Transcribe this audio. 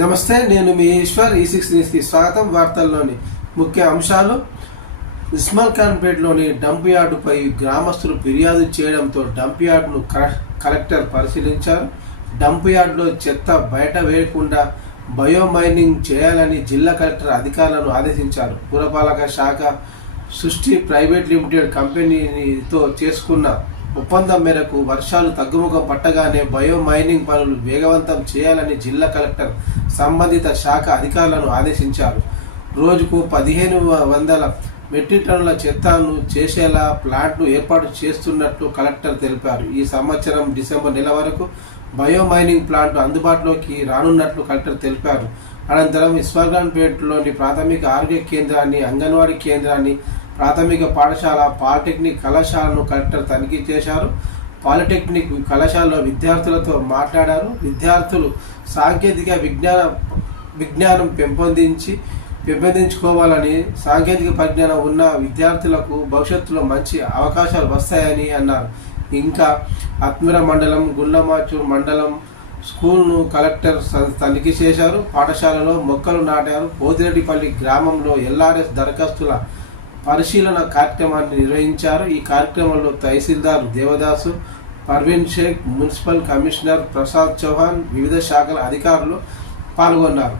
నమస్తే, నేను మీ ఈశ్వర్. ఈ6 న్యూస్కి స్వాగతం. వార్తల్లోని ముఖ్య అంశాలు. ఇస్మాల్ ఖాన్పేటలోని డంప్ యార్డుపై గ్రామస్తులు ఫిర్యాదు చేయడంతో డంప్ యార్డును కలెక్టర్ పరిశీలించారు. డంప్ యార్డులో చెత్త బయట వేయకుండా బయోమైనింగ్ చేయాలని జిల్లా కలెక్టర్ అధికారులను ఆదేశించారు. పురపాలక శాఖ సృష్టి ప్రైవేట్ లిమిటెడ్ కంపెనీతో చేసుకున్న ఒప్పందం మేరకు వర్షాలు తగ్గుముఖం పట్టగానే బయోమైనింగ్ పనులు వేగవంతం చేయాలని జిల్లా కలెక్టర్ సంబంధిత శాఖ అధికారులను ఆదేశించారు. రోజుకు 1500 మెట్రిక్ టన్నుల చెత్తను చేసేలా ప్లాంట్ను ఏర్పాటు చేస్తున్నట్లు కలెక్టర్ తెలిపారు. ఈ సంవత్సరం డిసెంబర్ నెల వరకు బయోమైనింగ్ ప్లాంట్ అందుబాటులోకి రానున్నట్లు కలెక్టర్ తెలిపారు. అనంతరం ఇస్మాల్ ఖాన్పేటలోని ప్రాథమిక ఆరోగ్య కేంద్రాన్ని, అంగన్వాడీ కేంద్రాన్ని, ప్రాథమిక పాఠశాల, పాలిటెక్నిక్ కళాశాలను కలెక్టర్ తనిఖీ చేశారు. పాలిటెక్నిక్ కళాశాలలో విద్యార్థులతో మాట్లాడారు. విద్యార్థులు సాంకేతిక విజ్ఞానం పెంపొందించుకోవాలని, సాంకేతిక పరిజ్ఞానం ఉన్న విద్యార్థులకు భవిష్యత్తులో మంచి అవకాశాలు వస్తాయని అన్నారు. ఇంకా ఆత్మీర మండలం, గుండ్లమాచూర్ మండలం స్కూల్ను కలెక్టర్ తనిఖీ చేశారు. పాఠశాలలో మొక్కలు నాటారు. పోతిరెడ్డిపల్లి గ్రామంలో ఎల్ఆర్ఎస్ దరఖాస్తుల పరిశీలన కార్యక్రమాన్ని నిర్వహించారు. ఈ కార్యక్రమంలో తహసీల్దార్ దేవదాసు, పర్వీన్ షేక్, మున్సిపల్ కమిషనర్ ప్రసాద్ చౌహాన్, వివిధ శాఖల అధికారులు పాల్గొన్నారు.